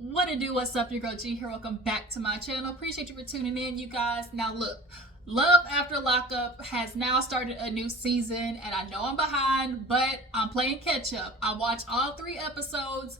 What it do? What's up? Your girl G here. Welcome back to my channel. Appreciate you for tuning in, you guys. Now look, Love After Lockup has now started a new season, and I know I'm behind, but I'm playing catch up. I watched all 3 episodes.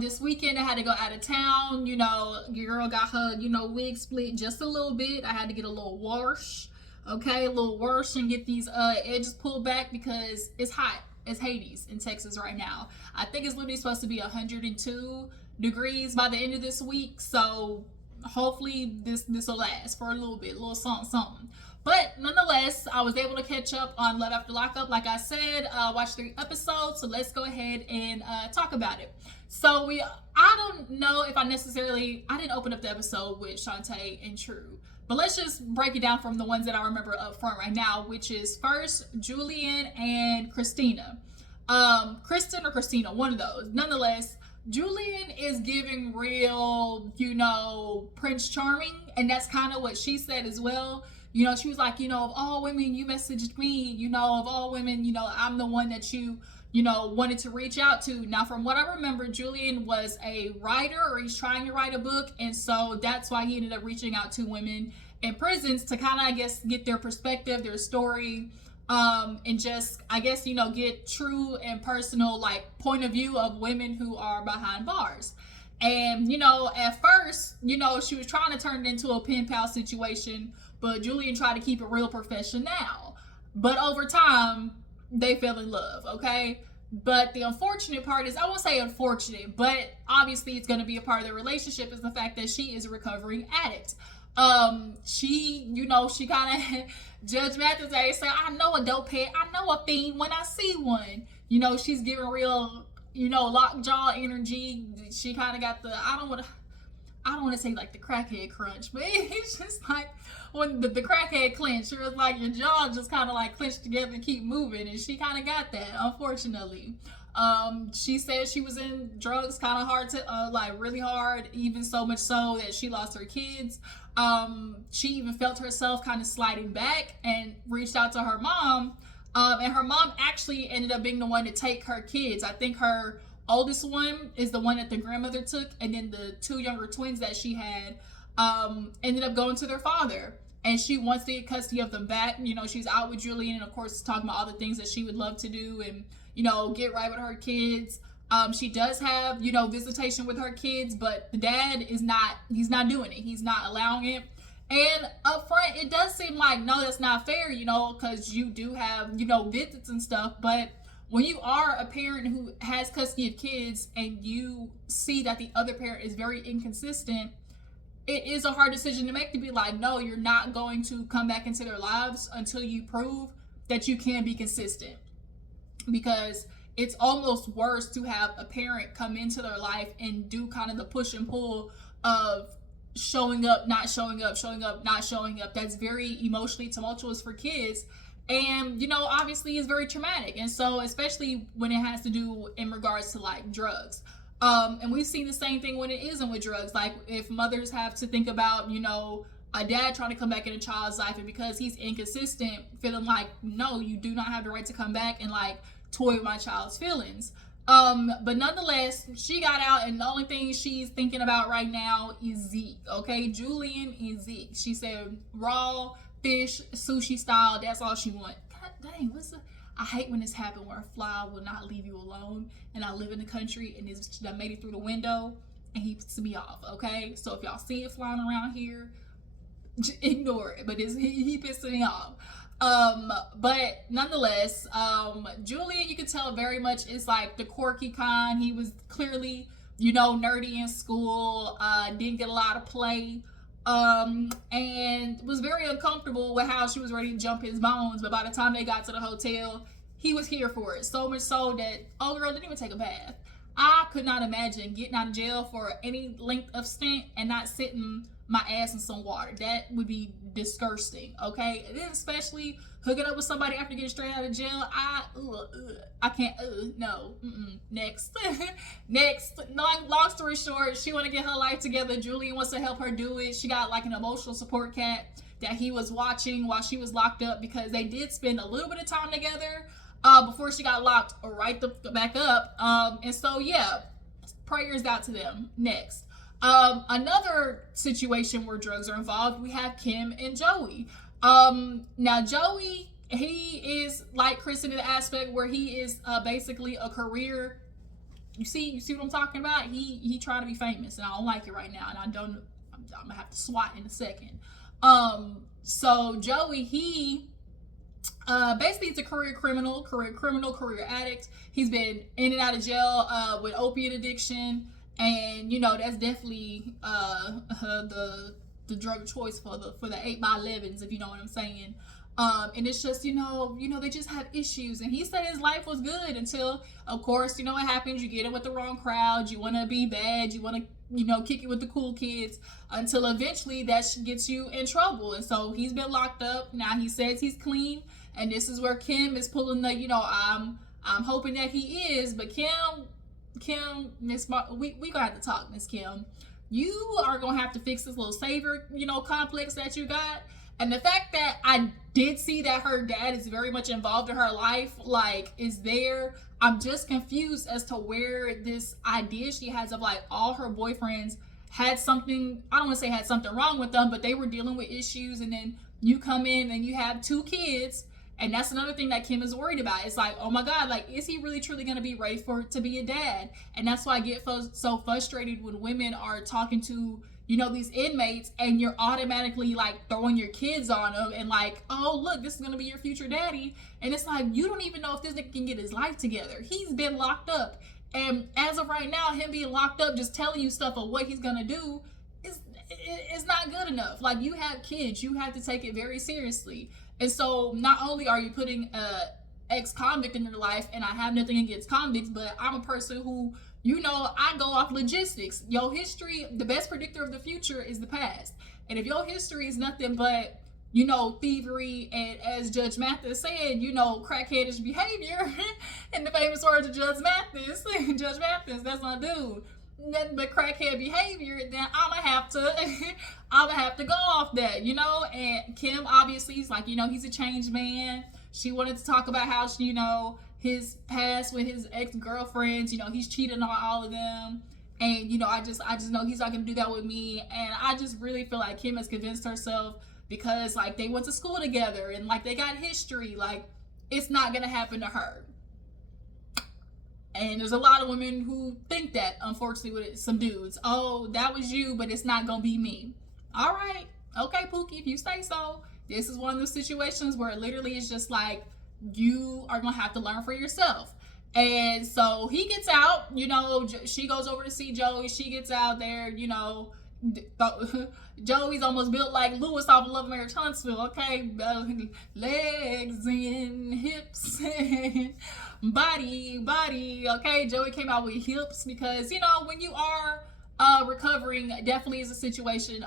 This weekend I had to go out of town. You know, your girl got her, wig split just a little bit. I had to get a little wash, okay, a little wash and get these edges pulled back because it's hot. It's Hades in Texas right now. I think it's literally supposed to be 102 degrees by the end of this week, so hopefully this will last for a little bit, a little something. But nonetheless, I was able to catch up on Love After Lockup. Like I said, watched 3 episodes, so let's go ahead and talk about it. So I don't know if I didn't open up the episode with Shantee and True, but let's just break it down from the ones that I remember up front right now, which is first Julian and Christina. Kristen or Christina, one of those. Nonetheless, Julian is giving real, Prince Charming, and that's kind of what she said as well. She was like, of all women you messaged me, of all women, I'm the one that you wanted to reach out to. Now, from what I remember, Julian was a writer, or he's trying to write a book, and so that's why he ended up reaching out to women in prisons to kind of, I guess, get their perspective, their story, and just, I guess, get true and personal, point of view of women who are behind bars. And, at first, she was trying to turn it into a pen pal situation, but Julian tried to keep it real professional. But over time, they fell in love, okay? But the unfortunate part is, I won't say unfortunate, but obviously it's going to be a part of their relationship, is the fact that she is a recovering addict. She kind of Judge Mathis say, I know a dope head, I know a fiend when I see one. She's giving real, lockjaw energy. She kind of got the, I don't want to say like the crackhead crunch, but it's just like when the crackhead clench, it was like your jaw just kind of like clenched together and keep moving, and she kind of got that, unfortunately. She said she was in drugs kind of hard to, really hard, even so much so that she lost her kids. She even felt herself kind of sliding back and reached out to her mom. And her mom actually ended up being the one to take her kids. I think her oldest one is the one that the grandmother took, and then the 2 younger twins that she had ended up going to their father, and she wants to get custody of them back. She's out with Julian, and of course talking about all the things that she would love to do and get right with her kids. She does have visitation with her kids, but the dad he's not doing it. He's not allowing it. And up front, it does seem like, no, that's not fair, because you do have, visits and stuff. But when you are a parent who has custody of kids and you see that the other parent is very inconsistent, it is a hard decision to make, to be like, no, you're not going to come back into their lives until you prove that you can be consistent. Because it's almost worse to have a parent come into their life and do kind of the push and pull of showing up, not showing up, showing up, not showing up. That's very emotionally tumultuous for kids, and obviously is very traumatic. And so, especially when it has to do in regards to like drugs, and we've seen the same thing when it isn't with drugs. Like if mothers have to think about a dad trying to come back in a child's life, and because he's inconsistent, feeling like, no, you do not have the right to come back and like toy with my child's feelings. But nonetheless, she got out, and the only thing she's thinking about right now is Zeke, okay? Julian and Zeke. She said raw fish, sushi style, that's all she wants. God dang, I hate when this happens where a fly will not leave you alone, and I live in the country, and I made it through the window, and he pissed me off, okay? So if y'all see it flying around here, ignore it, but he pissed me off. But nonetheless, Julian, you can tell very much is like the quirky kind. He was clearly, nerdy in school, didn't get a lot of play, and was very uncomfortable with how she was ready to jump his bones. But by the time they got to the hotel, he was here for it. So much so that old girl didn't even take a bath. I could not imagine getting out of jail for any length of stint and not sitting my ass in some water. That would be disgusting, okay? And then especially hooking up with somebody after getting straight out of jail. I can't, no. Next. Next. Long story short, she want to get her life together. Julian wants to help her do it. She got like an emotional support cat that he was watching while she was locked up, because they did spend a little bit of time together before she got locked right back up. And so, yeah, prayers out to them. Next. Another situation where drugs are involved, we have Kim and Joey. Now Joey, he is like Kristen in the aspect where he is basically a career. You see what I'm talking about? He trying to be famous, and I don't like it right now, and I'm gonna have to swat in a second. So Joey, he basically he's a career criminal, career addict. He's been in and out of jail with opiate addiction, and you know that's definitely the drug choice for the 8x11s, if you know what I'm saying. And it's just, you know, they just have issues. And he said his life was good until, of course, you know what happens. You get in with the wrong crowd. You want to be bad. You want to, you know, kick it with the cool kids until eventually that gets you in trouble. And so he's been locked up. Now he says he's clean. And this is where Kim is pulling the, you know, I'm hoping that he is. But Kim, Miss, we gonna have to talk, Miss Kim. You are gonna have to fix this little savior, you know, complex that you got. And the fact that I did see that her dad is very much involved in her life, like, is there. I'm just confused as to where this idea she has of like all her boyfriends had something, I don't want to say had something wrong with them, but they were dealing with issues. And then you come in and you have 2 kids. And that's another thing that Kim is worried about. It's like, oh my God, like, is he really truly going to be ready to be a dad? And that's why I get so frustrated when women are talking to, you know, these inmates, and you're automatically like throwing your kids on them and like, oh, look, this is going to be your future daddy. And it's like, you don't even know if this nigga can get his life together. He's been locked up. And as of right now, him being locked up, just telling you stuff of what he's going to do is not good enough. Like, you have kids, you have to take it very seriously. And so not only are you putting a ex-convict in your life, and I have nothing against convicts, but I'm a person who, you know, I go off logistics. Your history, the best predictor of the future is the past. And if your history is nothing but, you know, thievery and, as Judge Mathis said, you know, crackheadish behavior, in the famous words of Judge Mathis, that's my dude, nothing but crackhead behavior, then I'm gonna have to go off that, you know. And Kim, obviously, he's like, you know, he's a changed man. She wanted to talk about how she, you know, his past with his ex-girlfriends, you know, he's cheating on all of them. And, you know, I just know he's not gonna do that with me. And I just really feel like Kim has convinced herself, because like they went to school together and like they got history, like it's not gonna happen to her. And there's a lot of women who think that, unfortunately, with some dudes. Oh, that was you, but it's not gonna be me. All right, okay, Pookie, if you say so. This is one of those situations where it literally is just like, you are gonna have to learn for yourself. And so he gets out, you know, she goes over to see Joey. She gets out there, you know, Joey's almost built like Lewis off of Love Mary Huntsville, okay? Legs and hips and body, okay? Joey came out with hips because, you know, when you are recovering, definitely is a situation,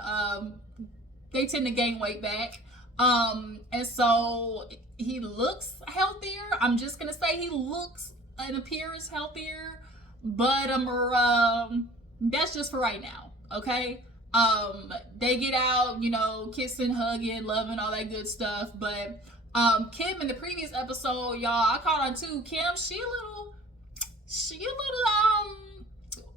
they tend to gain weight back. And so he looks healthier. I'm just gonna say he looks and appears healthier, but that's just for right now, okay? They get out, you know, kissing, hugging, loving, all that good stuff. But Kim, in the previous episode, y'all, I caught on too. Kim, she a little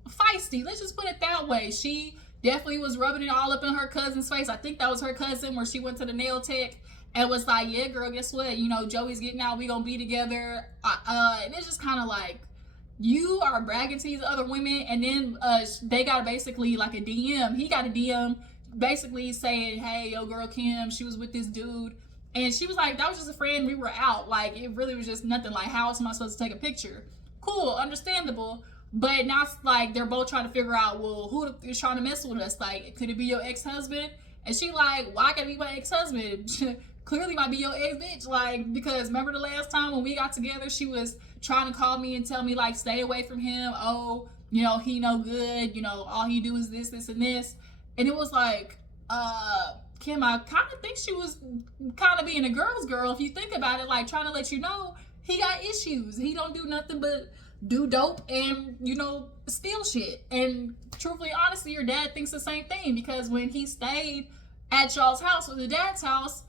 feisty. Let's just put it that way. She definitely was rubbing it all up in her cousin's face. I think that was her cousin, where she went to the nail tech and was like, yeah, girl, guess what? You know, Joey's getting out. We gonna be together. And it's just kind of like, you are bragging to these other women, and then they got basically like a DM. He got a DM basically saying, hey, yo, girl Kim, she was with this dude. And she was like, that was just a friend. We were out. Like, it really was just nothing. Like, how else am I supposed to take a picture? Cool, understandable. But now it's like they're both trying to figure out, well, who is trying to mess with us? Like, could it be your ex-husband? And she like, why can't it be my ex-husband? Clearly might be your ex-bitch. Like, because remember the last time when we got together, she was trying to call me and tell me, like, stay away from him. Oh, you know, he no good. You know, all he do is this, and this. And it was like, Kim, I kind of think she was kind of being a girl's girl. If you think about it, like, trying to let you know he got issues. He don't do nothing but do dope and, you know, steal shit. And truthfully, honestly, your dad thinks the same thing, because when he stayed at y'all's house, with the dad's house,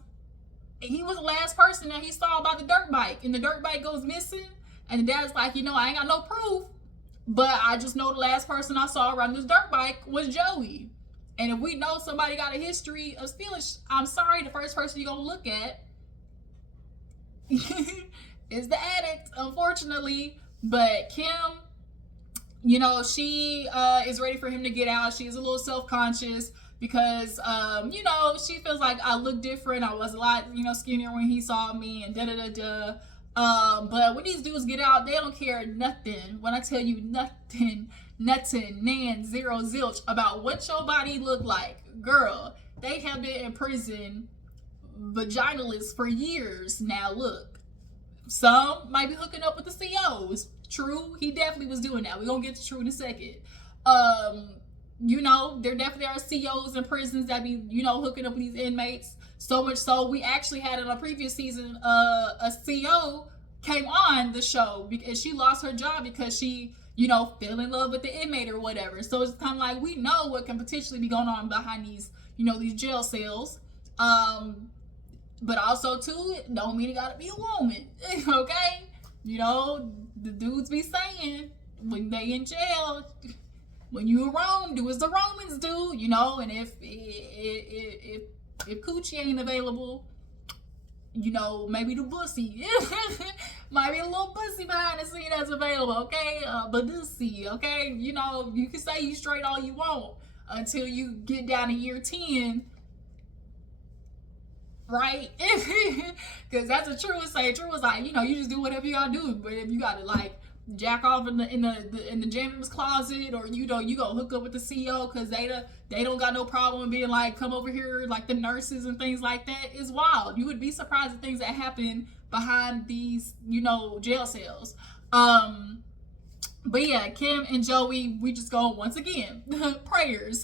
he was the last person that he saw about the dirt bike, and the dirt bike goes missing, and the dad's like, you know, I ain't got no proof, But I just know the last person I saw around this dirt bike was Joey. And if we know somebody got a history of stealing, I'm sorry, the first person you're gonna look at is the addict, unfortunately. But Kim, you know, she is ready for him to get out. She's a little self-conscious because, you know, she feels like I look different. I was a lot, you know, skinnier when he saw me and da-da-da-da. But when these dudes get out, they don't care nothing. When I tell you nothing, nan, zero, zilch about what your body look like. Girl, they have been in prison vaginalists for years. Now look, some might be hooking up with the COs. True, he definitely was doing that. We're gonna get to True in a second. You know, there definitely are COs in prisons that be, you know, hooking up with these inmates. So much so, we actually had in a previous season, a CO came on the show because she lost her job because she, you know, fell in love with the inmate or whatever. So it's kind of like, we know what can potentially be going on behind these, you know, these jail cells. But also too, don't mean it gotta be a woman, okay? You know, the dudes be saying when they in jail, when you Rome, do as the Romans do, you know. And if coochie ain't available, you know, maybe the pussy, might be a little pussy behind the scene that's available, okay? But pussy, okay? You know, you can say you straight all you want until you get down to year 10. Right? Because that's what True would say. True was like, you know, you just do whatever you gotta do. But if you gotta like jack off in the janitor's closet, or you know, you go hook up with the CO because they don't got no problem being like, come over here, like the nurses and things like that, is wild. You would be surprised at things that happen behind these, you know, jail cells. But yeah, Kim and Joey, we just go once again, prayers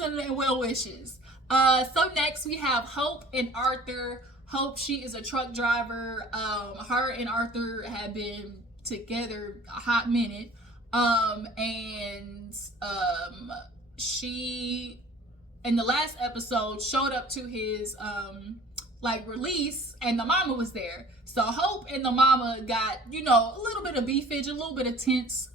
and well wishes. So next we have Hope and Arthur. Hope, she is a truck driver. Her and Arthur have been together a hot minute. She, in the last episode, showed up to his, like, release, and the mama was there. So Hope and the mama got, you know, a little bit of beefage, a little bit of tense,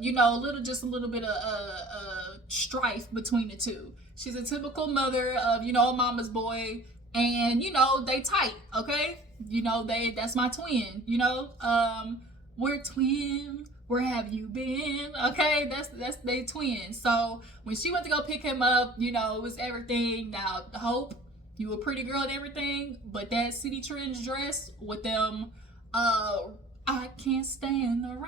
you know, a little bit of strife between the two. She's a typical mother of, you know, a mama's boy, and, you know, they tight, okay? You know, that's my twin, you know? We're twins. Where have you been? Okay, that's they twins. So when she went to go pick him up, you know, it was everything. Now, Hope, you a pretty girl and everything, but that City Trends dress with them, I can't stand the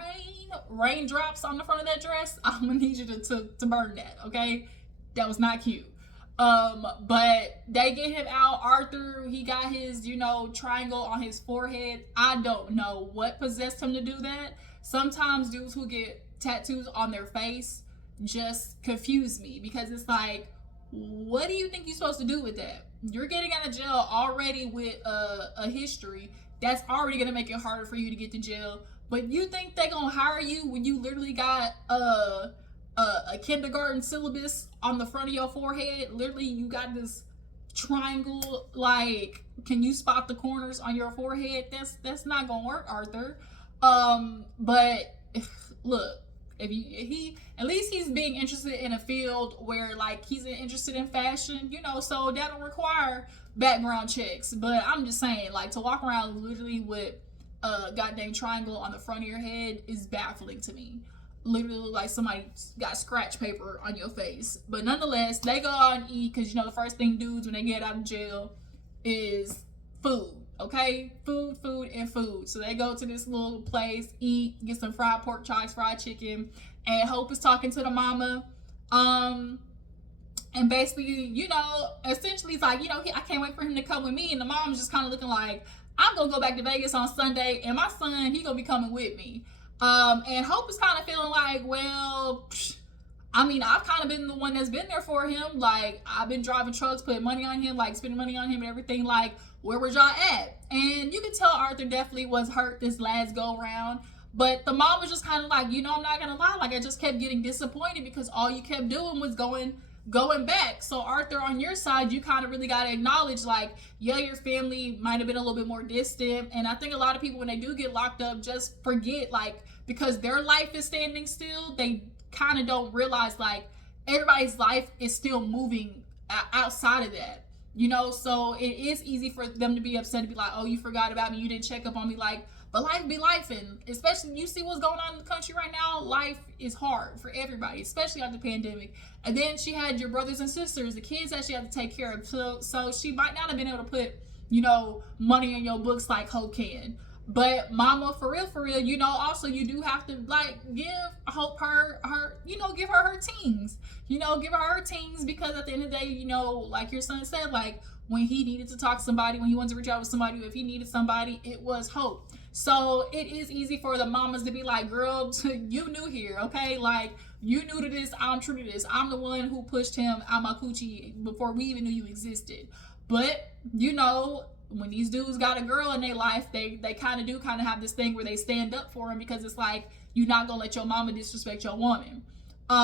raindrops on the front of that dress, I'm gonna need you to burn that, okay? That was not cute. But they get him out. Arthur, he got his, you know, triangle on his forehead. I don't know what possessed him to do that. Sometimes dudes who get tattoos on their face just confuse me, because it's like, what do you think you're supposed to do with that? You're getting out of jail already with a history. That's already gonna make it harder for you to get to jail. But you think they're gonna hire you when you literally got a kindergarten syllabus on the front of your forehead? Literally, you got this triangle. Like, can you spot the corners on your forehead? That's not gonna work, Arthur. But look, if he at least he's being interested in a field where, like, he's interested in fashion, you know, so that'll require background checks. But I'm just saying, like, to walk around literally with a goddamn triangle on the front of your head is baffling to me. Literally look like somebody got scratch paper on your face. But nonetheless, they go out and eat, because, you know, the first thing dudes when they get out of jail is food, okay? Food. So they go to this little place, eat, get some fried pork chops, fried chicken, and Hope is talking to the mama. And basically, you know, essentially it's like, you know, I can't wait for him to come with me. And the mom's just kind of looking like, I'm going to go back to Vegas on Sunday, and my son, he going to be coming with me. And Hope is kind of feeling like, well, I mean, I've kind of been the one that's been there for him. Like, I've been driving trucks, putting money on him, like, spending money on him and everything. Like, where was y'all at? And you can tell Arthur definitely was hurt this last go around. But the mom was just kind of like, you know, I'm not going to lie. Like, I just kept getting disappointed because all you kept doing was going back. So Arthur, on your side, you kind of really got to acknowledge, like, yeah, your family might have been a little bit more distant. And I think a lot of people, when they do get locked up, just forget, like, because their life is standing still, they kind of don't realize like everybody's life is still moving outside of that, you know. So it is easy for them to be upset, to be like, oh, you forgot about me, you didn't check up on me. Like, but life be life, and especially you see what's going on in the country right now. Life is hard for everybody, especially after the pandemic. And then she had your brothers and sisters, the kids that she had to take care of. So she might not have been able to put, you know, money in your books like Hope can. But mama, for real, you know, also you do have to like give Hope her, you know, give her teens, you know, give her teens, because at the end of the day, you know, like your son said, like when he needed to talk to somebody, when he wanted to reach out with somebody, if he needed somebody, it was Hope. So it is easy for the mamas to be like, girl, you new here, okay? Like, you new to this, I'm true to this. I'm the one who pushed him out my coochie before we even knew you existed. But, you know, when these dudes got a girl in their life, they kind of have this thing where they stand up for him, because it's like, you're not going to let your mama disrespect your woman. They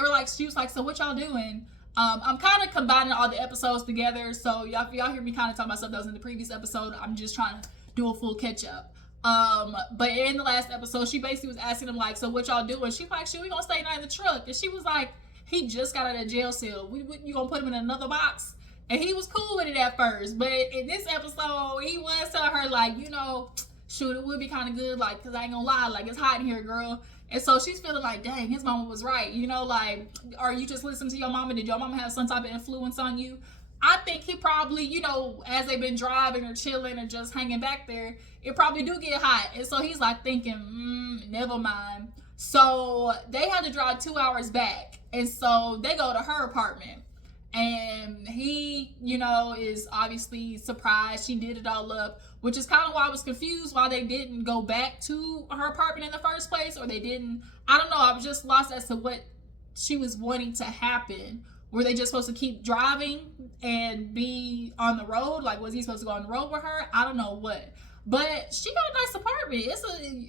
were like, she was like, so what y'all doing? I'm kind of combining all the episodes together, so y'all hear me kind of talking about stuff that was in the previous episode. I'm just trying to do a full catch up. But in the last episode, she basically was asking him like, so what y'all doing? She was like, shit, we gonna stay night in the truck. And she was like, he just got out of jail cell. You gonna put him in another box? And he was cool with it at first, but in this episode, he was telling her like, you know, shoot, it would be kind of good, like, cause I ain't gonna lie, like, it's hot in here, girl. And so she's feeling like, dang, his mama was right. You know, like, are you just listening to your mama? Did your mama have some type of influence on you? I think he probably, you know, as they've been driving or chilling or just hanging back there, it probably do get hot. And so he's like thinking, never mind. So they had to drive 2 hours back. And so they go to her apartment. And he, you know, is obviously surprised. She did it all up, which is kind of why I was confused why they didn't go back to her apartment in the first place, or they didn't, I don't know. I was just lost as to what she was wanting to happen. Were they just supposed to keep driving and be on the road? Like, was he supposed to go on the road with her? I don't know what. But she got a nice apartment.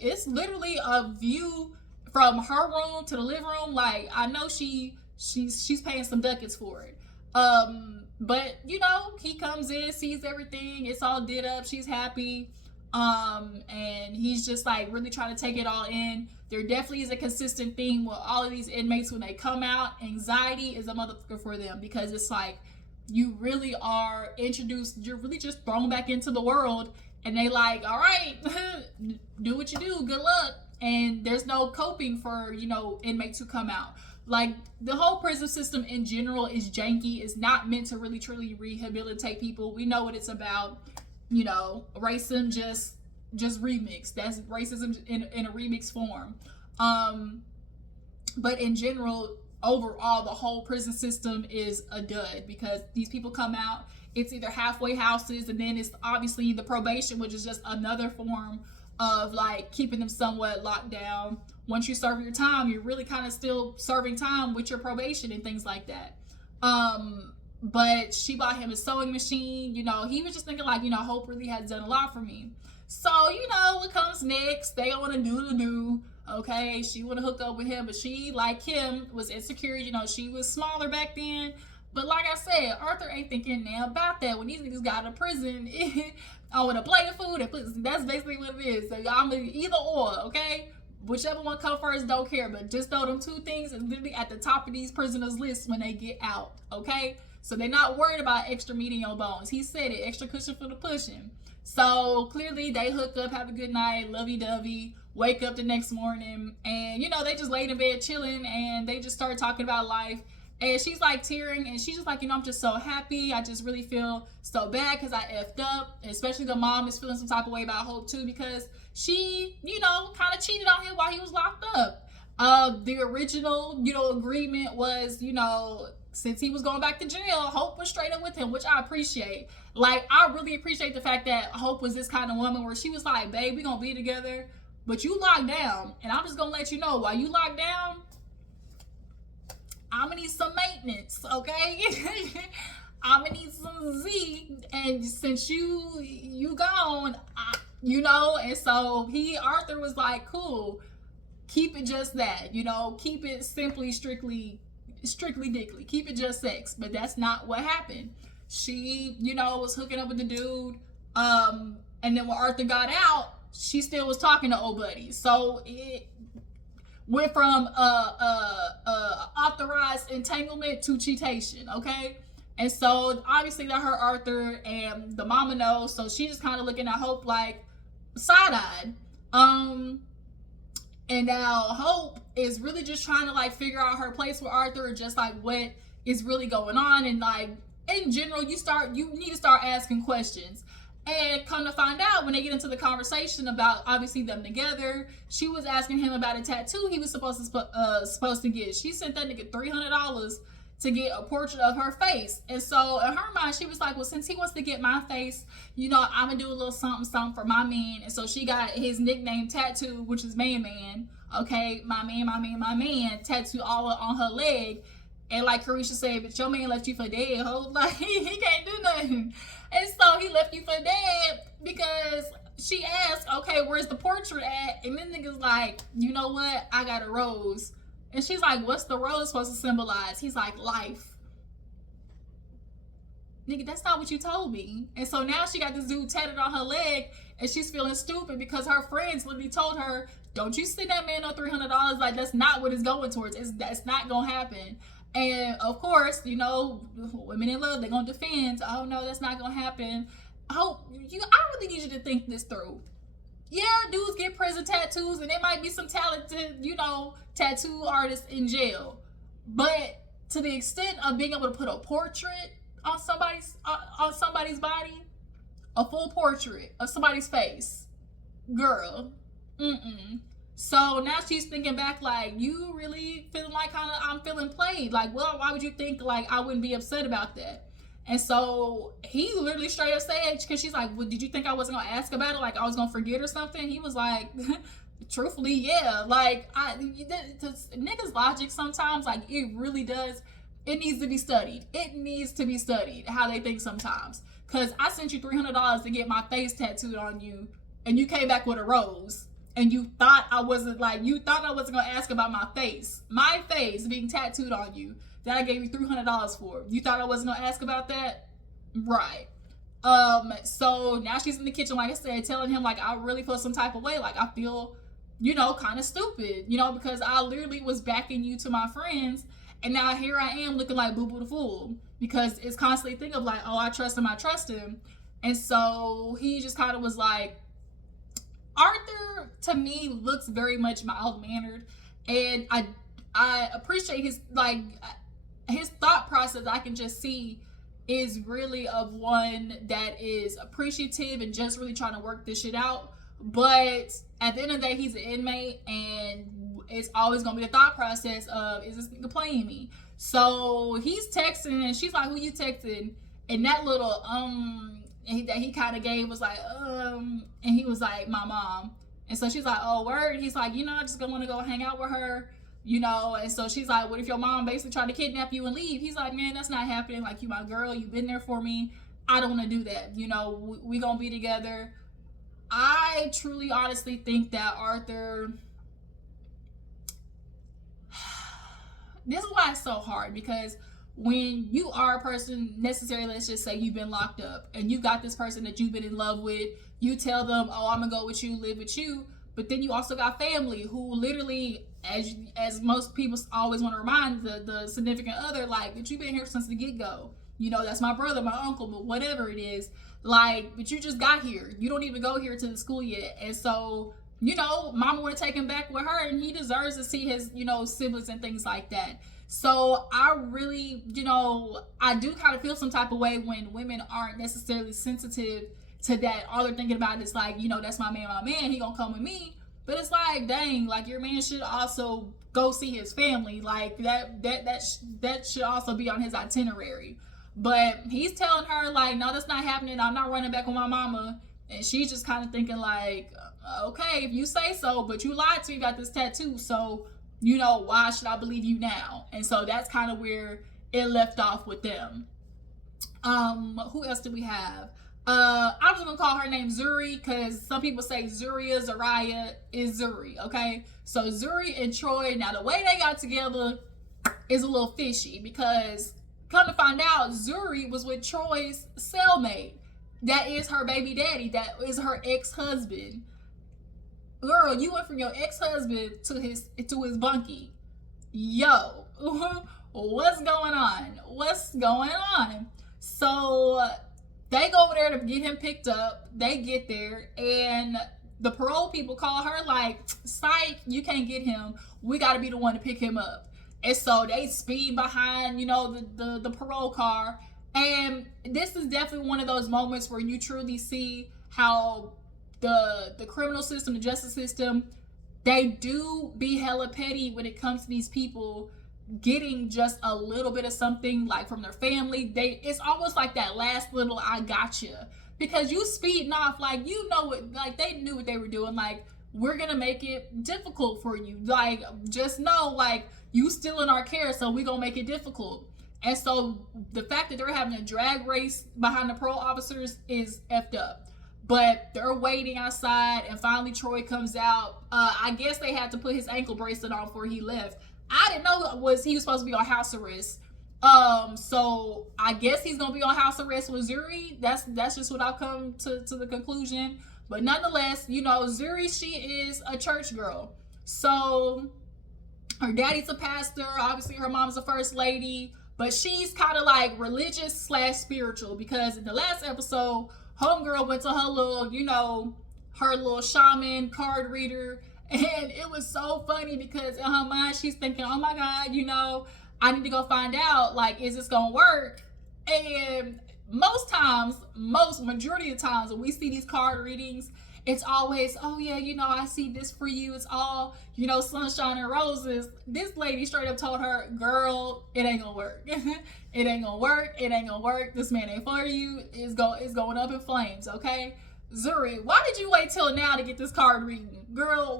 It's literally a view from her room to the living room. Like, I know she's paying some ducats for it. But you know, he comes in, sees everything, it's all did up, she's happy, and he's just like really trying to take it all in. There definitely is a consistent theme with all of these inmates. When they come out, anxiety is a motherfucker for them, because it's like you really are introduced, you're really just thrown back into the world, and they like, all right, do what you do, good luck. And there's no coping for, you know, inmates who come out. Like, the whole prison system in general is janky. It's not meant to really truly rehabilitate people. We know what it's about. You know, racism just remixed. That's racism in a remixed form. But in general, overall, the whole prison system is a dud, because these people come out, it's either halfway houses, and then it's obviously the probation, which is just another form of like keeping them somewhat locked down. Once you serve your time, you're really kind of still serving time with your probation and things like that. But she bought him a sewing machine. You know, he was just thinking like, you know, Hope really has done a lot for me. So, you know, what comes next? They want to do the do. Okay, she want to hook up with him, but she, like him, was insecure. You know, she was smaller back then. But like I said, Arthur ain't thinking now about that. When these niggas got out of prison, I want a plate of food and pussy. That's basically what it is. So I'm either or, okay? Whichever one come first, don't care. But just know them two things is literally at the top of these prisoners' lists when they get out, okay? So they're not worried about extra meat in your bones. He said it, extra cushion for the pushing. So clearly they hook up, have a good night, lovey-dovey, wake up the next morning, and, you know, they just laid in bed chilling, and they just start talking about life. And she's like tearing, and she's just like, you know, I'm just so happy. I just really feel so bad because I effed up. And especially the mom is feeling some type of way about Hope too, because she, you know, kind of cheated on him while he was locked up. The original, you know, agreement was, you know, since he was going back to jail, Hope was straight up with him, which I appreciate. Like, I really appreciate the fact that Hope was this kind of woman where she was like, babe, we gonna be together, but you locked down, and I'm just gonna let you know, while you locked down, I'm gonna need some maintenance, okay? I'm gonna need some Z, and since you gone, you know. And so Arthur was like, cool, keep it just that, you know, keep it simply, strictly dickly, keep it just sex. But that's not what happened. She, you know, was hooking up with the dude, And then when Arthur got out, she still was talking to old buddy. So it went from authorized entanglement to cheatation, okay? And so obviously that hurt Arthur, and the mama knows, so she just kind of looking at Hope like side-eyed. And now Hope is really just trying to like figure out her place with Arthur, just like what is really going on. And like in general, you need to start asking questions. And come to find out, when they get into the conversation about obviously them together, she was asking him about a tattoo he was supposed to get. She sent that nigga $300 to get a portrait of her face. And so in her mind, she was like, well, since he wants to get my face, you know, I'm gonna do a little something for my man. And so she got his nickname tattooed, which is Man. Okay, my man tattooed all on her leg. And like Carisha said, but your man left you for dead, ho. Like, he can't do nothing. And so he left you for dead because she asked, okay, where's the portrait at? And then nigga's like, you know what? I got a rose. And she's like, what's the rose supposed to symbolize? He's like, life. Nigga, that's not what you told me. And so now she got this dude tatted on her leg, and she's feeling stupid because her friends literally told her, don't you send that man no $300. Like, that's not what it's going towards. That's not going to happen. And of course, you know, women in love, they're going to defend. Oh no, that's not going to happen. I really need you to think this through. Yeah, dudes get prison tattoos, and there might be some talented, you know, tattoo artists in jail. But to the extent of being able to put a portrait on somebody's body, a full portrait of somebody's face, girl, So now she's thinking back, like, you really feeling like kind of I'm feeling played. Like, well, why would you think like I wouldn't be upset about that? And so he literally straight up said, because she's like, well, did you think I wasn't gonna ask about it? Like I was gonna forget or something? He was like, truthfully, yeah. Like niggas' logic sometimes, like it really does. It needs to be studied. It needs to be studied how they think sometimes. Cause I sent you $300 to get my face tattooed on you, and you came back with a rose. And you thought I wasn't gonna ask about my face being tattooed on you that I gave you $300 for. You thought I wasn't gonna ask about that? Right. So now she's in the kitchen, like I said, telling him like I really feel some type of way. Like I feel, you know, kind of stupid, you know, because I literally was backing you to my friends, and now here I am looking like Boo Boo the Fool, because it's constantly thinking of like, oh, I trust him. And so he just kind of was like, Arthur to me looks very much mild-mannered, and I appreciate his thought process. I can just see is really of one that is appreciative and just really trying to work this shit out. But at the end of the day, he's an inmate, and it's always gonna be the thought process of, is this nigga playing me? So he's texting, and she's like, who you texting? And that little that he kind of gave was like, and he was like, my mom. And so she's like, oh, word? He's like, you know, I just gonna want to go hang out with her, you know. And so she's like, what if your mom basically tried to kidnap you and leave? He's like, man, that's not happening. Like, you my girl, you've been there for me. I don't want to do that. You know, we gonna be together. I truly, honestly think that Arthur, this is why it's so hard, because when you are a person, necessarily, let's just say you've been locked up and you got this person that you've been in love with, you tell them, oh, I'm gonna go with you, live with you, but then you also got family who literally, as most people always want to remind the significant other, like, but you've been here since the get-go, you know, that's my brother, my uncle, but whatever it is, like, but you just got here, you don't even go here to the school yet. And so, you know, mama want to take him back with her, and he deserves to see his, you know, siblings and things like that. So I really, you know, I do kind of feel some type of way when women aren't necessarily sensitive to that. All they're thinking about is like, you know, that's my man, he gonna come with me. But it's like, dang, like your man should also go see his family. Like that should also be on his itinerary. But he's telling her like, no, that's not happening. I'm not running back with my mama. And she's just kind of thinking like, okay, if you say so, but you lied to me about this tattoo, so you know, why should I believe you now? And so that's kind of where it left off with them. Who else do we have? I'm just gonna call her name Zuri, because some people say Zeruiah is Zuri, okay? So Zuri and Troy, now the way they got together is a little fishy, because come to find out, Zuri was with Troy's cellmate. that is her baby daddy, that is her ex-husband. Girl, you went from your ex-husband to his bunkie. Yo, what's going on? What's going on? So they go over there to get him picked up. They get there, and the parole people call her like, psych, you can't get him. We got to be the one to pick him up. And so they speed behind, the parole car. And this is definitely one of those moments where you truly see how the criminal system, the justice system, they do be hella petty when it comes to these people getting just a little bit of something, like from their family. It's almost like that last little I gotcha, because you speeding off, like, like they knew what they were doing. Like, we're gonna make it difficult for you, like, just know, like, you still in our care, so we gonna make it difficult. And so the fact that they're having a drag race behind the parole officers is effed up. But they're waiting outside, and finally Troy comes out. I guess they had to put his ankle bracelet on before he left. I didn't know he was supposed to be on house arrest. So I guess he's gonna be on house arrest with Zuri. That's just what I've come to the conclusion. But nonetheless, Zuri, she is a church girl. So her daddy's a pastor. Obviously, her mom's a first lady. But she's kind of like religious / spiritual, because in the last episode, homegirl went to her little shaman card reader, and it was so funny because in her mind she's thinking, oh my God, I need to go find out, like, is this gonna work? And majority of the times when we see these card readings, it's always, oh yeah, I see this for you. It's all, sunshine and roses. This lady straight up told her, girl, it ain't gonna work. It ain't gonna work. It ain't gonna work. This man ain't for you. It's going up in flames, okay? Zuri, why did you wait till now to get this card reading? Girl,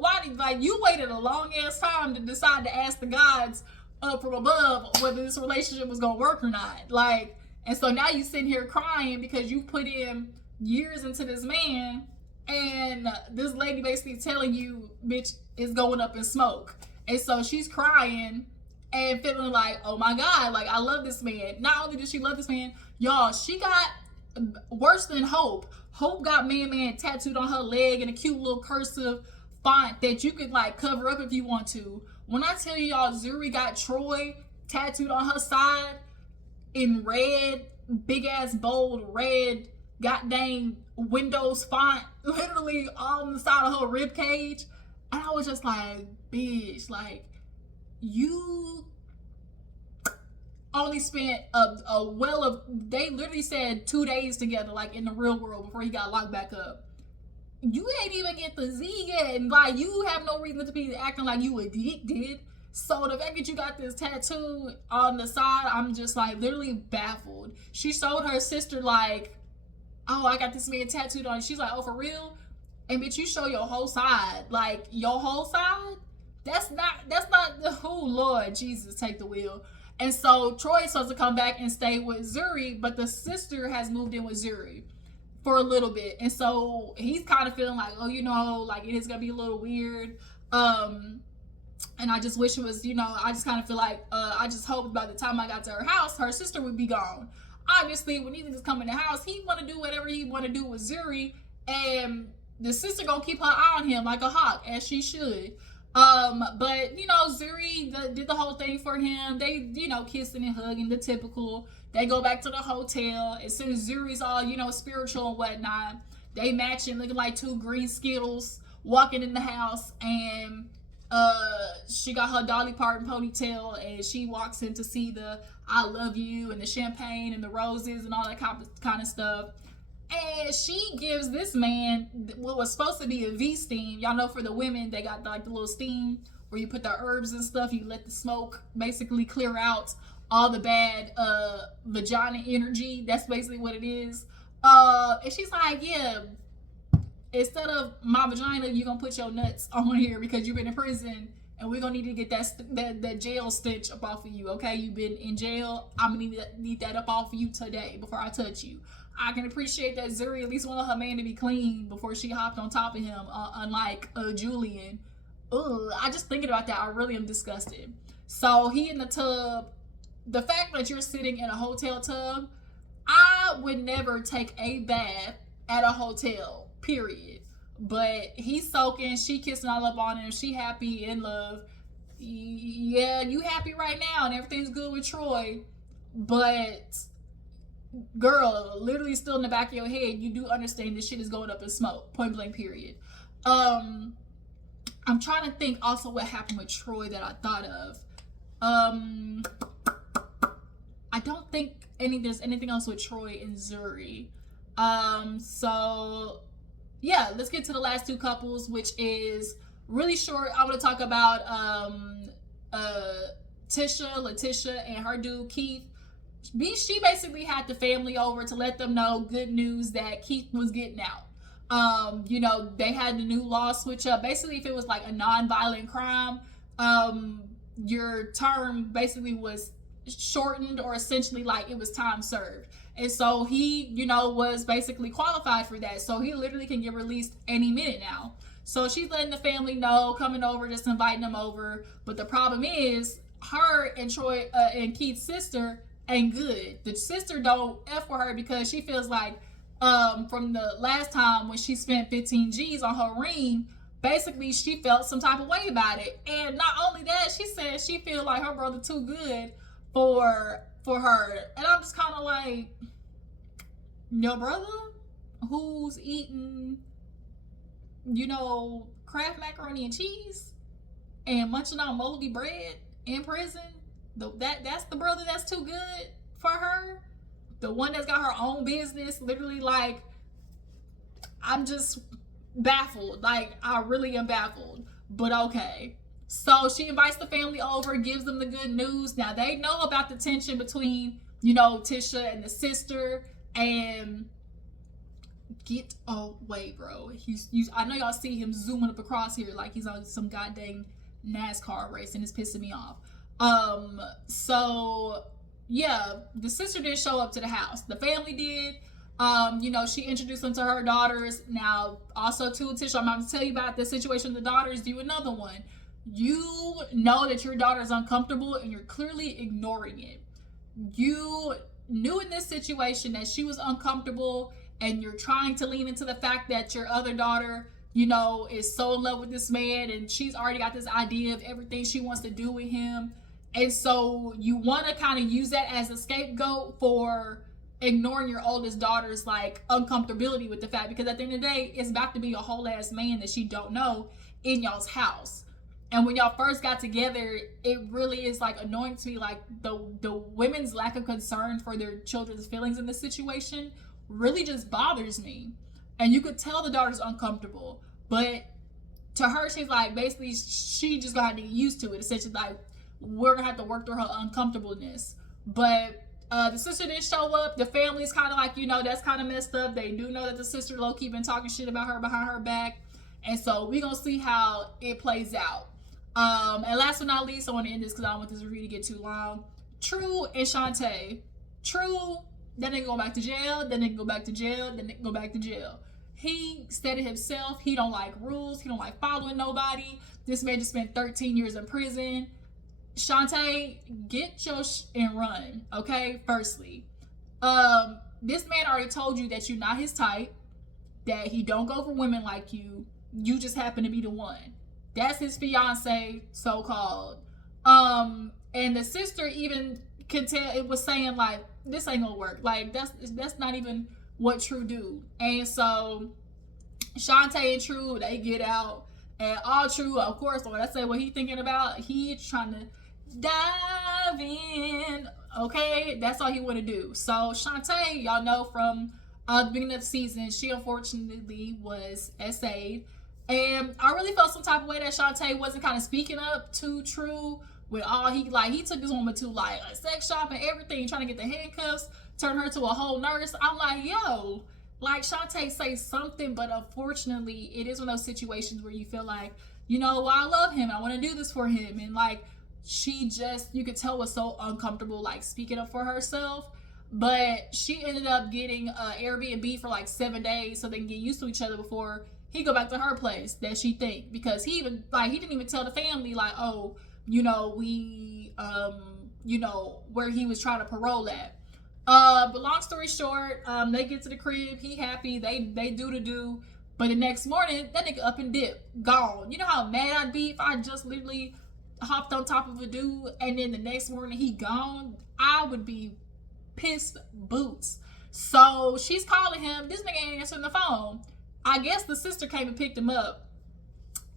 you waited a long ass time to decide to ask the gods up from above whether this relationship was gonna work or not. Like, and so now you sitting here crying because you put in years into this man, and this lady basically telling you, bitch, is going up in smoke. And so she's crying and feeling like, oh my God, like, I love this man. Not only does she love this man, y'all, she got worse than Hope. Hope got man tattooed on her leg in a cute little cursive font that you could, like, cover up if you want to. When I tell y'all, Zuri got Troy tattooed on her side in red, big ass bold red, goddamn Windows font, literally on the side of her rib cage. And I was just like, bitch, like, you only spent they literally said 2 days together, like, in the real world before he got locked back up. You ain't even get the Z yet, and like, you have no reason to be acting like you addicted. So the fact that you got this tattoo on the side, I'm just like literally baffled. She showed her sister, like, oh, I got this man tattooed on. She's like, oh, for real? And bitch, you show your whole side, like your whole side. That's not the, oh Lord Jesus, take the wheel. And so Troy's supposed to come back and stay with Zuri, but the sister has moved in with Zuri for a little bit. And so he's kind of feeling like, oh, like, it is gonna be a little weird. And I just wish it was, I just kind of feel like, I just hoped by the time I got to her house, her sister would be gone. Obviously, when Ethan is coming to the house, he want to do whatever he want to do with Zuri, and the sister gonna keep her eye on him like a hawk, as she should. But Zuri did the whole thing for him. They, kissing and hugging, the typical. They go back to the hotel. As soon as Zuri's all, spiritual and whatnot, they matching, looking like two green Skittles, walking in the house, and she got her Dolly Parton ponytail, and she walks in to see the I love you and the champagne and the roses and all that kind of stuff. And she gives this man what was supposed to be a V-steam. Y'all know for the women, they got like the little steam where you put the herbs and stuff. You let the smoke basically clear out all the bad vagina energy. That's basically what it is. And she's like, yeah, instead of my vagina, you're going to put your nuts on here because you've been in prison. And we're going to need to get that jail stench up off of you, okay? You've been in jail. I'm going to need that up off of you today before I touch you. I can appreciate that Zuri at least wanted her man to be clean before she hopped on top of him, unlike Julian. Ugh, I just thinking about that, I really am disgusted. So he in the tub. The fact that you're sitting in a hotel tub, I I would never take a bath at a hotel, period. But he's soaking, she kissing all up on him, she happy, in love. Yeah, you happy right now and everything's good with Troy. But girl, literally still in the back of your head, you do understand this shit is going up in smoke. Point blank, period. I'm trying to think also what happened with Troy that I thought of. I don't think there's anything else with Troy and Zuri. So yeah, let's get to the last two couples, which is really short. I want to talk about Tisha, Letitia, and her dude Keith. She basically had the family over to let them know good news that Keith was getting out. You know, they had the new law switch up. Basically, if it was like a non-violent crime, your term basically was shortened, or essentially like it was time served. And so he, you know, was basically qualified for that. So he literally can get released any minute now. So she's letting the family know, coming over, just inviting them over. But the problem is, her and Troy and Keith's sister ain't good. The sister don't F with her because she feels like from the last time when she spent 15 G's on her ring, basically she felt some type of way about it. And not only that, she said she feel like her brother too good for her. And I'm just kind of like, your brother who's eating, you know, Kraft macaroni and cheese and munching on moldy bread in prison, that's the brother that's too good for her? The one that's got her own business, literally, like, I'm just baffled. Like, I really am baffled. But okay. So she invites the family over, gives them the good news. Now they know about the tension between, you know, Tisha and the sister. And get away, bro. I know y'all see him zooming up across here like he's on some goddamn NASCAR race, and it's pissing me off. So yeah, the sister didn't show up to the house. The family did. You know, she introduced them to her daughters. Now, also too, Tisha, I'm about to tell you about the situation with the daughters. Do another one. You know that your daughter's uncomfortable and you're clearly ignoring it. You knew in this situation that she was uncomfortable, and you're trying to lean into the fact that your other daughter, you know, is so in love with this man, and she's already got this idea of everything she wants to do with him. And so you want to kind of use that as a scapegoat for ignoring your oldest daughter's like uncomfortability with the fact, because at the end of the day, it's about to be a whole ass man that she don't know in y'all's house. And when y'all first got together, it really is like annoying to me. Like the women's lack of concern for their children's feelings in this situation really just bothers me. And you could tell the daughter's uncomfortable, but to her, she's like, basically, she just gonna have to get used to it. Essentially, like, we're gonna have to work through her uncomfortableness. But the sister didn't show up. The family's kind of like, you know, that's kind of messed up. They do know that the sister low-key been talking shit about her behind her back. And so we're gonna see how it plays out. And last but not least, I want to end this because I don't want this review to get too long. True and Shantee. True, that nigga go back to jail, that nigga go back to jail, that nigga go back to jail. He said it himself. He don't like rules. He don't like following nobody. This man just spent 13 years in prison. Shantee, get your and run, okay? Firstly, this man already told you that you're not his type, that he don't go for women like you. You just happen to be the one. That's his fiance, so-called. And the sister even could tell, it was saying like, this ain't gonna work. Like, that's not even what True do. And so Shantee and True, they get out, and all True, of course, when I say what he thinking about, he trying to dive in. Okay, that's all he want to do. So Shantee, y'all know from the beginning of the season, she unfortunately was SA'd. And I really felt some type of way that Shantee wasn't kind of speaking up to True with all he took this woman to like a sex shop and everything, trying to get the handcuffs, turn her to a whole nurse. I'm like, yo, like, Shantee, say something. But unfortunately, it is one of those situations where you feel like, you know, well, I love him, I want to do this for him, and like, she just, you could tell, was so uncomfortable like speaking up for herself. But she ended up getting Airbnb for like 7 days so they can get used to each other before he go back to her place, that she think, because he even like, he didn't even tell the family like, oh, you know, we you know, where he was trying to parole at. But long story short, they get to the crib, he happy, they do the do. But the next morning, that nigga up and dip, gone. You know how mad I'd be if I just literally hopped on top of a dude and then the next morning he gone? I would be pissed boots. So she's calling him. This nigga ain't answering the phone. I guess the sister came and picked him up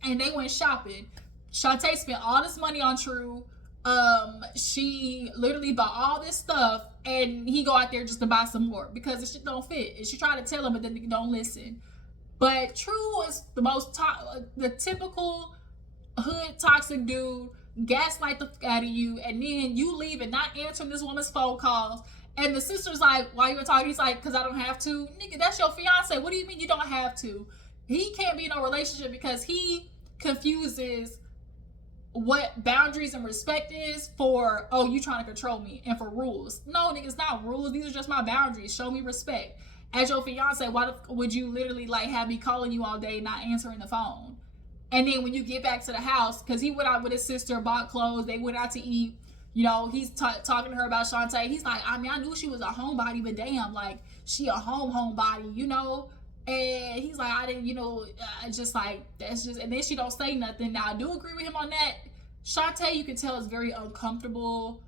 and they went shopping. Shantee spent all this money on True. She literally bought all this stuff and he go out there just to buy some more because the shit don't fit. And she tried to tell him, but then nigga don't listen. But True was the typical hood toxic dude, gaslight the fuck out of you, and then you leave and not answering this woman's phone calls. And the sister's like, why you were talking? He's like, because I don't have to. Nigga, that's your fiance. What do you mean you don't have to? He can't be in a relationship because he confuses what boundaries and respect is for, oh, you trying to control me, and for rules. No, nigga, it's not rules. These are just my boundaries. Show me respect. As your fiance, why would you literally like have me calling you all day, not answering the phone? And then when you get back to the house, because he went out with his sister, bought clothes, they went out to eat. You know, he's talking to her about Shantee. He's like, I mean, I knew she was a homebody, but damn, like, she a homebody, you know? And he's like, I didn't, you know, just like, that's just, and then she don't say nothing. Now, I do agree with him on that. Shantee, you can tell, is very uncomfortable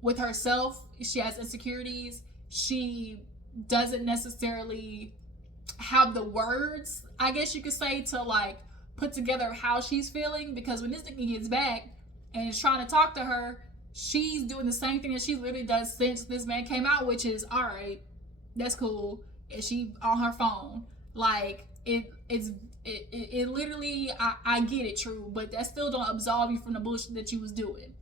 with herself. She has insecurities. She doesn't necessarily have the words, I guess you could say, to like put together how she's feeling, because when this nigga gets back and is trying to talk to her, she's doing the same thing that she literally does since this man came out, which is, all right, that's cool. And she on her phone. Like, it literally, I get it, True, but that still don't absolve you from the bullshit that you was doing.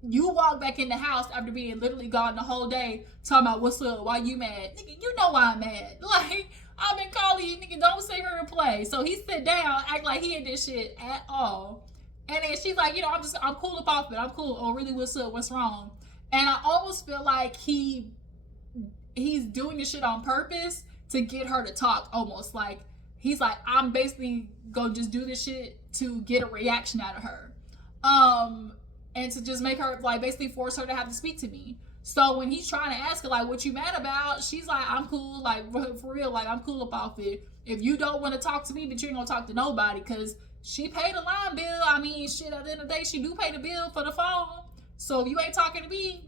You walk back in the house after being literally gone the whole day, talking about what's up, why you mad? Nigga, you know why I'm mad. Like, I've been calling you, nigga, don't sit here and play. So he sit down, act like he ain't this shit at all. And then she's like, you know, I'm cool up off it. I'm cool. Oh, really, what's up? What's wrong? And I almost feel like he's doing this shit on purpose to get her to talk, almost. Like, he's like, I'm basically gonna just do this shit to get a reaction out of her. And to just make her, like, basically force her to have to speak to me. So when he's trying to ask her, like, what you mad about? She's like, I'm cool, like, for real, like, I'm cool up off it. If you don't want to talk to me, but you ain't gonna talk to nobody, because she paid a line bill. I mean, shit, at the end of the day, she do pay the bill for the phone. So if you ain't talking to me,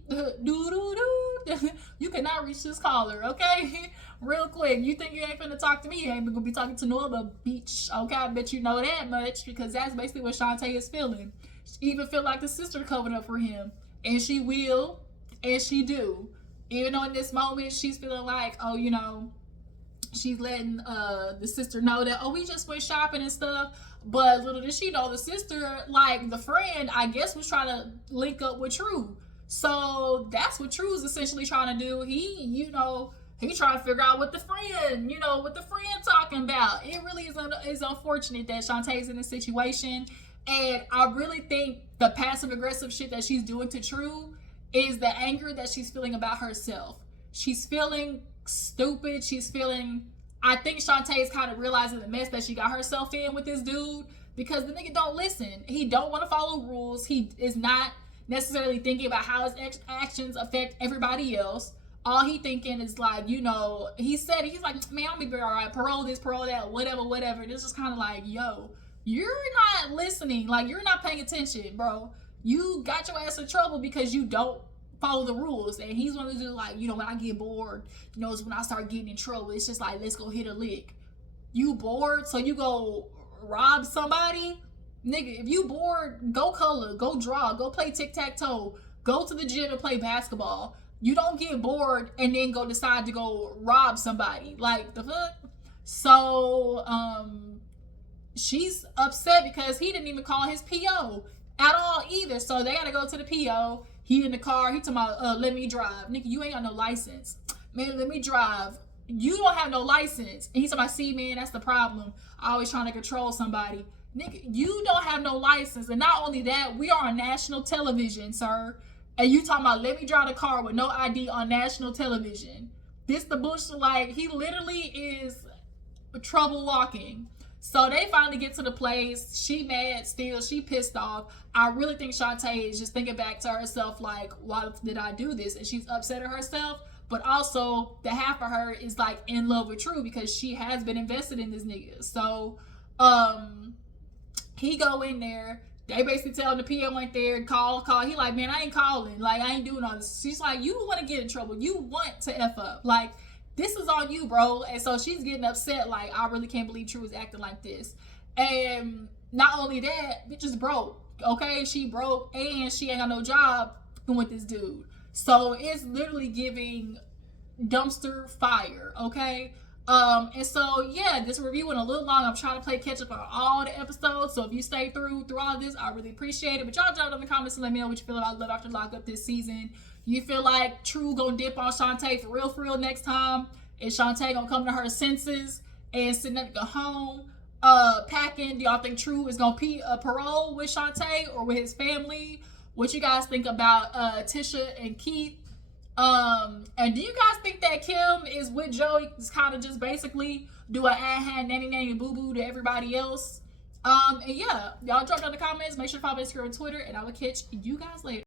you cannot reach this caller, okay? Real quick. You think you ain't finna talk to me, you ain't gonna be talking to no other bitch, okay? I bet you know that much, because that's basically what Shantee is feeling. She even feel like the sister covered up for him. And she will, and she do. Even though in this moment, she's feeling like, oh, you know, she's letting the sister know that, oh, we just went shopping and stuff. But little did she know, the sister, like, the friend, I guess, was trying to link up with True. So that's what True's essentially trying to do. He trying to figure out what the friend talking about. It really is unfortunate that Shantae's in this situation. And I really think the passive aggressive shit that she's doing to True is the anger that she's feeling about herself. She's feeling stupid. I think Shantee is kind of realizing the mess that she got herself in with this dude, because the nigga don't listen. He don't want to follow rules. He is not necessarily thinking about how his actions affect everybody else. All he thinking is like, you know, he's like, man, I'll be all right. Parole this, parole that, whatever. This is kind of like, yo, you're not listening. Like, you're not paying attention, bro. You got your ass in trouble because you don't follow the rules. And he's one of the dudes like, you know, when I get bored, you know, it's when I start getting in trouble. It's just like, let's go hit a lick. You bored, so you go rob somebody? Nigga, if you bored, go color, go draw, go play tic-tac-toe, go to the gym and play basketball. You don't get bored and then go decide to go rob somebody. Like, the fuck? So, she's upset because he didn't even call his PO at all either. So they gotta go to the PO. He in the car. He talking about, let me drive. Nigga, you ain't got no license. Man, let me drive. You don't have no license. And he's talking about, see, man, that's the problem. I always trying to control somebody. Nigga, you don't have no license. And not only that, we are on national television, sir. And you talking about, let me drive the car with no ID on national television. This the bullshit. Like, he literally is trouble walking. So they finally get to the place. She mad still. She pissed off. I really think Shantee is just thinking back to herself like, why did I do this? And she's upset at herself. But also, the half of her is like in love with True because she has been invested in this nigga. So, he go in there. They basically tell him the PM went there and call. He like, man, I ain't calling. Like, I ain't doing all this. She's like, you want to get in trouble. You want to F up. Like, this is on you, bro. And so she's getting upset. Like, I really can't believe True is acting like this. And not only that, bitch is broke. Okay? She broke and she ain't got no job with this dude. So it's literally giving dumpster fire. Okay? And so yeah, this review went a little long. I'm trying to play catch up on all the episodes. So if you stay through all of this, I really appreciate it. But y'all drop in the comments and let me know what you feel about Love After Lockup this season. You feel like True gonna dip on Shantee for real next time? Is Shantee gonna come to her senses and send them to go home? Packing? Do y'all think True is gonna parole with Shantee or with his family? What you guys think about Tisha and Keith? And do you guys think that Kim is with Joey, kind of just basically do a nanny nanny boo boo to everybody else? And yeah, y'all drop down in the comments. Make sure to follow me on Twitter, and I will catch you guys later.